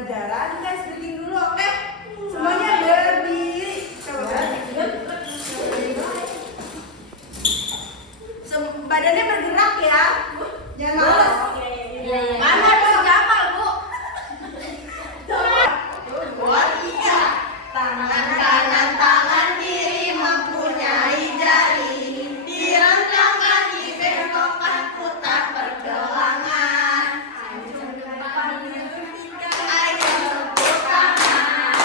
pembelajaran. Guys, breathing dulu, oke? Semuanya berdiri. Coba badannya bergerak ya. Jangan malas. Mana bisa gampang, Bu? Dua, tiga. Tangan kanan, tangan kiri mempunyai jari. Direntang kaki, bengkokkan, putar pergelangan. Ayo tepuk tangan.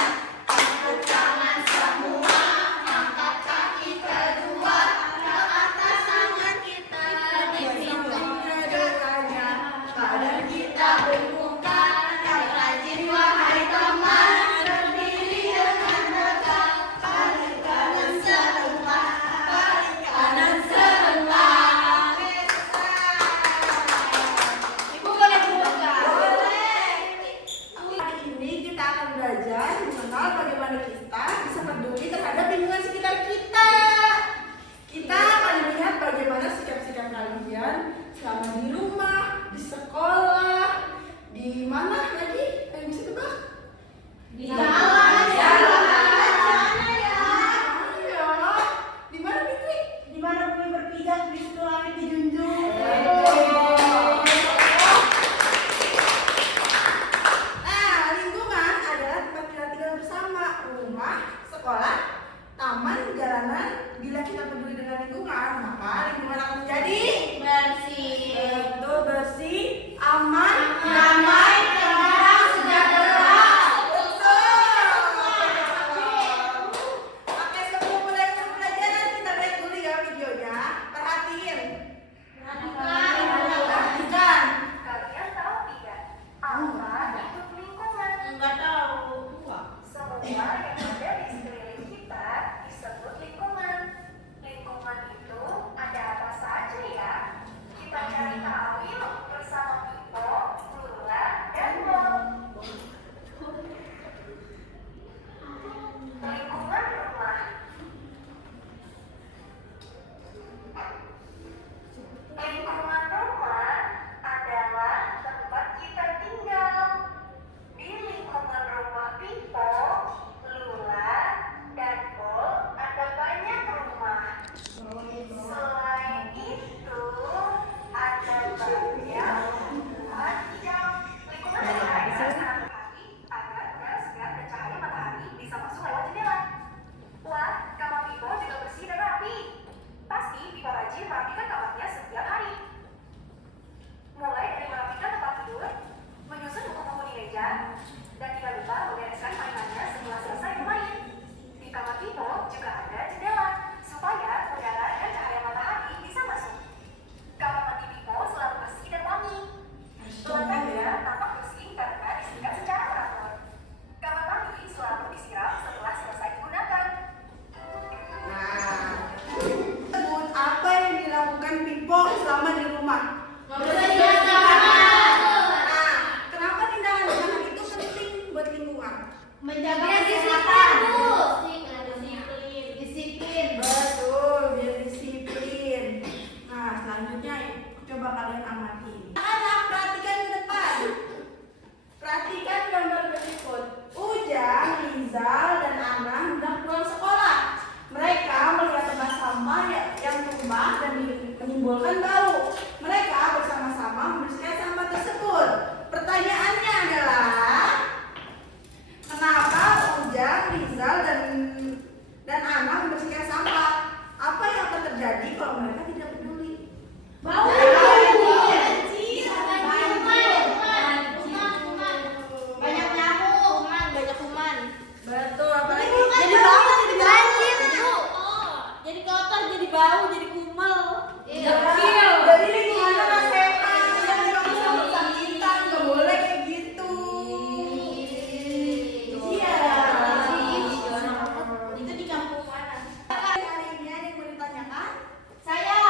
Tepuk tangan semua. Angkat kaki kedua ke atas, tangan kita dibentang keduanya. Badan kita bengkokkan. Yang rajin wahai teman. Berdiri dengan tegak. Balik kanan serentak. Balik kanan serentak. Ibu boleh buka? Boleh. Hari ini kita akan belajar mengenal bagaimana kita bisa peduli terhadap lingkungan sekitar kita. Kita akan melihat bagaimana sikap-sikap kalian selama di rumah, di sekolah, di mana lagi? Yang bisa tebak? Di jalan. Di mana, Fitri? Di mana bumi berpijak, di situ langit dijunjung. Nah, lingkungan adalah tempat kita tinggal bersama, rumah, sekolah, taman, jalanan. Bila kita peduli dengan lingkungan, maka lingkungan akan menjadi Bersih. betul, bersih, aman, damai, tenang, sejahtera. Betul. Oke, sebelum mulai pembelajaran kita break dulu ya videonya. Perhatiin. Perhatikan. Kalian tahu tidak apa itu lingkungan? Enggak tahu. Semua yang ada di sekeliling kita disebut lingkungan. Lingkungan itu ada apa saja ya? Kita cari tahu yuk bersama Pipo, Lula, dan Bob. Lingkungan rumah. Lingkungan rumah adalah tempat kita tinggal. Di lingkungan rumah Pipo, Lula, dan Bob ada banyak rumah. Selain itu, ada banyak yang lingkungan adalah sangat matahari agar udara segar dan cahaya matahari bisa masuk lewat jendela. Wah, kamar Pipo juga bersih dan rapi. Pasti Pipo rajin merapikan kamarnya setiap hari. Mulai dari merapikan tempat tidur, menyusun buku-buku di meja, dan tidak lupa membereskan mainannya setelah selesai bermain. Di kamar Pipo juga ada jendela, supaya udara dan cahaya matahari bisa masuk. Kamar mandi Pipo selalu bersih dan wangi. Lantainya tampak bersih karena disiram secara teratur. Kamar mandi selalu disiram setelah selesai digunakan. Nah, sebut apa yang dilakukan Pipo selama di rumah? Membersihkan kamar. Nah, kenapa tindakan itu penting buat lingkungan? Menjaga Biar kesehatan. disiplin. Disiplin. Betul, biar disiplin. Nah, selanjutnya coba kalian amati. Anak, perhatikan ke depan. Perhatikan gambar berikut. Ujang, Rizal, dan Anang hendak pulang sekolah. Mereka melihat tempat sampah yang tumpah dan menimbulkan bau. Mereka bersama-sama membersihkan sampah tersebut. Pertanyaannya adalah, kenapa Ujang, Rizal, dan Anang membersihkan sampah? Apa yang akan terjadi kalau mereka tidak peduli? Bau. Banyak nyamuk, banyak kuman. Betul, apalagi Jadi bau, jadi banjir, Bu. Jadi kotor, jadi bau, jadi kumel. Jadi lingkungannya nggak sehat. Nggak bisa bersakitan, nggak boleh kayak gitu. Iya. Itu di kampung mana? Hari ini ada yang mau ditanyakan? Saya.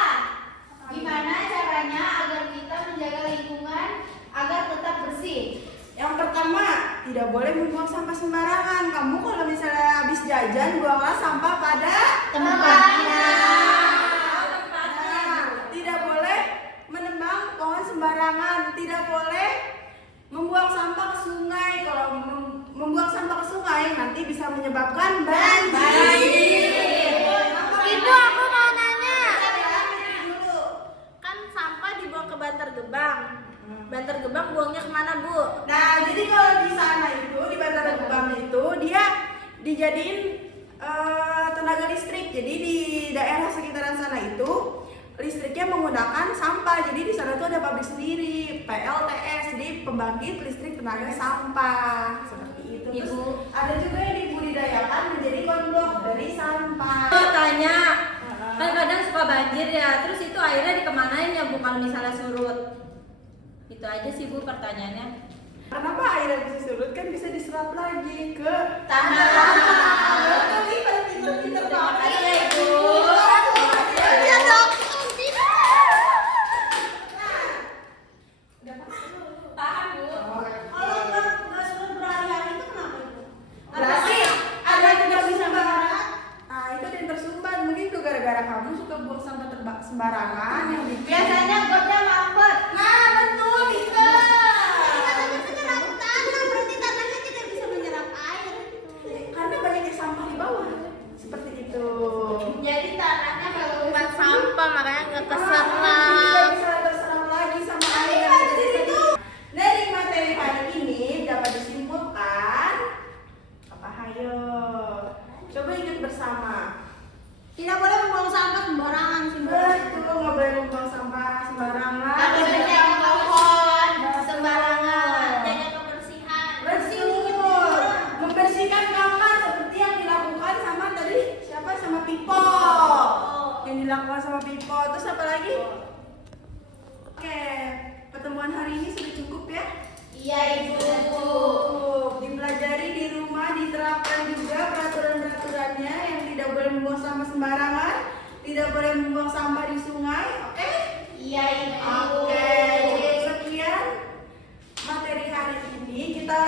Gimana caranya agar kita menjaga lingkungan agar tetap bersih? Yang pertama, tidak boleh membuang sampah sembarangan. Kamu kalau misalnya habis jajan, buanglah sampah pada Tempatnya. Nah, tidak boleh menebang pohon sembarangan. Tidak boleh membuang sampah ke sungai. Kalau membuang sampah ke sungai nanti bisa menyebabkan banjir. Ibu, aku mau nanya. Dulu. Kan sampah dibuang ke Bantar Gebang. Bantar Gebang buangnya kemana, Bu? Nah, jadi kalau di sana itu di Bantar Gebang itu dia dijadiin tenaga listrik. Jadi di daerah sekitaran sana itu listriknya menggunakan sampah. Jadi di sana tuh ada pabrik sendiri, PLTS, jadi pembangkit listrik tenaga sampah. Seperti itu. Terus Ibu. ada juga yang dibudidayakan menjadi konblok dari sampah. Mau tanya, kan kadang suka banjir ya, terus itu airnya dikemanain ya Bu kalau misalnya surut? Itu aja sih Bu pertanyaannya. Kenapa airnya bisa surut? Kan bisa diserap lagi ke Tanah. Betul, ini pada pinter-pinter banget. Iya, Ibu. Iya dong. Tahan, Bu. Kalau nggak surut berhari-hari itu kenapa Ibu? Berarti ada yang tidak bisa barat. Nah, itu ada yang tersumbat. Mungkin itu gara-gara kamu suka buang sampah sembarangan yang bikin. Biasanya gotnya mampet. Nah, betul bisa. Katanya menyerap tanah, berarti tanahnya tidak bisa menyerap air. Karena banyaknya sampah di bawah. Seperti itu. Jadi tanahnya kalau Bukan sampah, makanya nggak Tidak keserap. bisa terserap lagi sama air yang ada di situ. Dari materi hari ini dapat disimpulkan apa? Hayo. Coba ingat bersama. Tidak boleh membuang sampah sembarangan sih Bu. Betul, nggak boleh membuang sampah sembarangan. ada menjaga pohon sembarangan. Jaga kebersihan. Betul. Membersihkan kamar seperti yang dilakukan sama tadi siapa? Sama Pipo. Yang dilakukan sama Pipo. Terus apa lagi? Oke, pertemuan hari ini sudah cukup ya. Iya, Ibu. Cukup. Dipelajari di rumah, diterapkan juga peraturan-peraturannya yang tidak boleh membuang sampah sembarangan, tidak boleh membuang sampah di sungai. Oke? Iya, Ibu. Oke, cukup sekian materi hari ini. Kita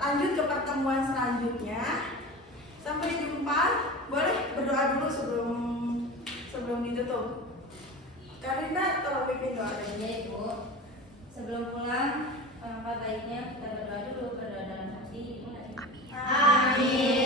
lanjut ke pertemuan selanjutnya. Sampai jumpa. Boleh berdoa dulu sebelum ditutup. Karina, tolong pimpin doa. Ya Ibu, sebelum pulang, alangkah baiknya kita berdoa dulu, berdoa dalam hati. Amin.